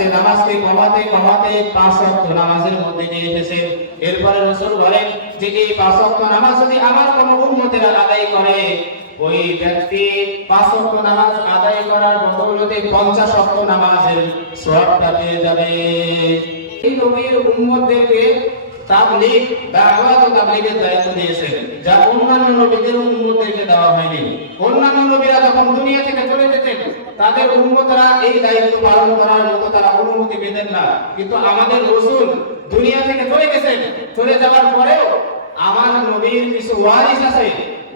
আস্তে নামাজকে কমাতে কমাতে 5 ওয়াক্ত নামাজের মধ্যে নিয়ে এসেছেন। এরপরে রাসূল বলেন যে এই 5 ওয়াক্ত নামাজ যদি আমার কোনো উম্মতেরা আদায় করে, ওই ব্যক্তি 5 ওয়াক্ত নামাজ আদায় করার বদৌলতে 50 ওয়াক্ত নামাজের সওয়াবটা পেয়ে যাবে। এই নবীর উম্মতদেরকে তাবলীগ দাওয়াত ও তাবলীগের দায়িত্ব দিয়েছেন, যা অন্যান্য নবীদের উম্মতদেরকে দেওয়া হয়নি। অন্যান্য নবীরা যখন দুনিয়া থেকে চলে যেতেন, তাদের উম্মতরা এই দায়িত্ব পালন করার মতো তারা অনুমতি পেতেন না। কিন্তু আমাদের রাসূল দুনিয়া থেকে চলে গেছেন, চলে যাওয়ার পরেও আমার নবীর কিছু ওয়ারিস আছে,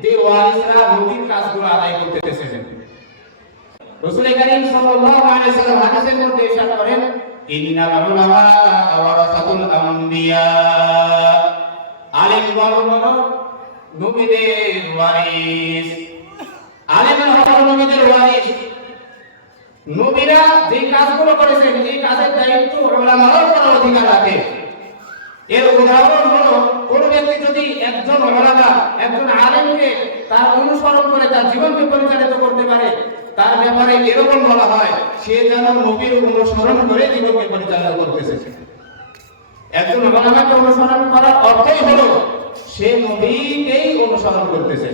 যে ওয়ারিসরা নবীর কাজগুলো আদায় করতেছেন। রাসূল কারীম সাল্লাল্লাহু আলাইহি ওয়াসাল্লাম হাদিসের মধ্যে ইরশাদ করেন, ইন্নাল উলামা ওয়ারাসাতুল আম্বিয়া, আলেমগণ হলো নবীদের ওয়ারিস। আলেমরা হলো নবীদের ওয়ারিস। নবীরা যে কাজগুলো করেছেন, এই কাজের দায়িত্ব উলামারাও করার অধিকার রাখে। এর উদাহরণ হলো, কোন ব্যক্তি যদি একজন উলামা, একজন আলেমকে তার অনুসরণ করে তার জীবনকে পরিচালিত করতে পারে, তার ব্যাপারে এরকম বলা হয় সে যেন নবীর অনুসরণ করে জীবনকে পরিচালনা করতেছে। একজন উলামাকে অনুসরণ করার অর্থই হলো সে নবীকেই অনুসরণ করতেছে।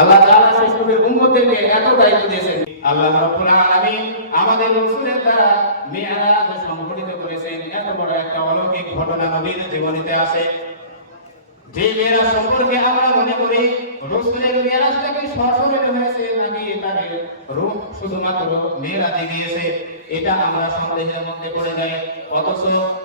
আল্লাহ তাআলা শেষ নবীর উম্মতদেরকে এত দায়িত্ব দিয়েছেন। আল্লাহ রাব্বুল আলামিন আমাদের রাসূলের দ্বারা মিরাজ সংঘটিত করেছেন। এত বড় একটা অলৌকিক ঘটনা নবীর জীবনীতে আছে, যে মিরাজ সম্পর্কে আমরা মনে করি রাসূলের মিরাজটাকে সরাসরি হয়েছে নাকি তার রূহ শুধুমাত্র মিরাজে গিয়েছে, এটা আমরা সন্দেহের মধ্যে পড়ে যাই। অথচ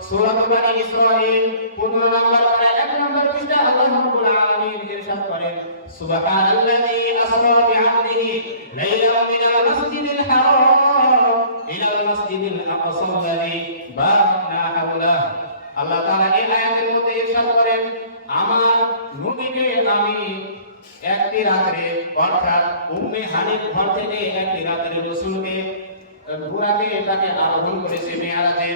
সূরা বানী ইসরাঈল 15 নম্বর পারা 1 নম্বর পৃষ্ঠা আল্লাহ রাব্বুল আলামিন ইরশাদ করেন, সুবহানাল্লাযী আসরা বি'আবদিহি লাইলাম মিনাল মাসজিদিল হারাম ইলাল মাসজিদিল আকসাল্লাযী বারাকনা হাওলাহ। আল্লাহ তাআলা এই আয়াতের মধ্যে ইরশাদ করেন, আমার নবীকে আমি একটি রাতে, অর্থাৎ উম্মে হানির ঘর থেকে একটি রাতে রাসূলকে বুরাকে তাকে আরোহণ করেছে মিরাজে।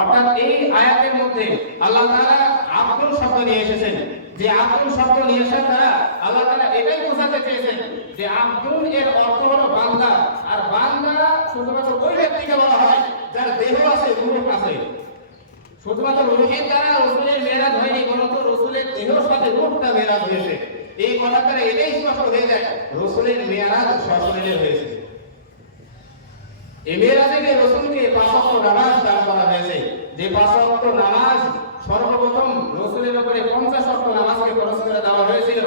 অর্থাৎ এই আয়াতের মধ্যে আল্লাহ তাআলা আব্দুল শব্দ নিয়ে এসেছেন। যে আব্দুল শব্দ নিয়ে আসার দ্বারা আল্লাহ তাআলা এটাই বোঝাতে চেয়েছেন যে আব্দুল এর অর্থ হলো বান্দা, আর বান্দা শুধুমাত্র ওই ব্যক্তিকে বলা হয় যার দেহ আছে, রূহ আছে। শুধুমাত্র রূহের দ্বারা রাসূলের মিরাজ হয়নি, বরং রাসূলের দেহের সাথে রূহটা মিরাজ হয়েছে। এই কথা দ্বারা এটাই স্পষ্ট হয়ে যায় রাসূলের মিরাজ সশরীরে হয়েছে। এই মিরাজে রাসূলকে 5 ওয়াক্ত নামাজ দান করা হয়েছে। যে 5 ওয়াক্ত নামাজ সর্বপ্রথম রাসূলের উপরে 50 ওয়াক্ত নামাজকে ফরজ করে দেওয়া হয়েছিল।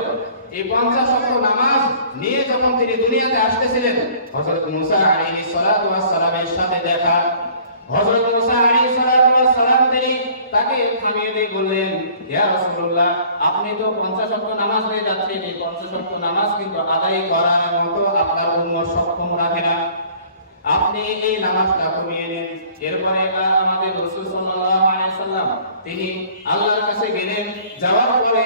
এই 50 ওয়াক্ত নামাজ নিয়ে যখন তিনি দুনিয়াতে আসতেছিলেন, হযরত মুসা আলাইহিস সালাতু ওয়াস সালামের সাথে দেখা। হযরত মুসা আলাইহিস সালাতু ওয়াস সালাম তিনি তাকে থামিয়ে দিয়ে বললেন, ইয়া রাসূলুল্লাহ, আপনি তো 50 ওয়াক্ত নামাজ নিয়ে যাচ্ছেন, এই 50 ওয়াক্ত নামাজ কিন্তু আদায় করার মতো আপনার উম্মত সক্ষম রাখে না, আপনি এই নামাজটা কমিয়ে নিন। এরপরে আমাদের রাসূল সাল্লাল্লাহু আলাইহি ওয়াসাল্লাম তিনি আল্লাহর কাছে গেলেন। যাওয়ার পরে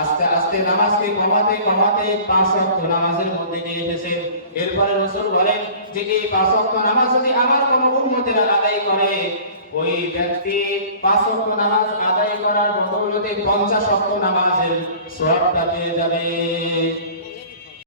আস্তে আস্তে নামাজকে কমাতে কমাতে 5 ওয়াক্ত নামাজের মধ্যে নিয়ে এসেছেন। এরপরে রাসূল বলেন যে এই 5 ওয়াক্ত নামাজ যদি আমার কোনো উম্মতেরা আদায় করে, ওই ব্যক্তি 5 ওয়াক্ত নামাজ আদায় করার বদৌলতে 50 ওয়াক্ত নামাজের সওয়াবটা পেয়ে যাবে।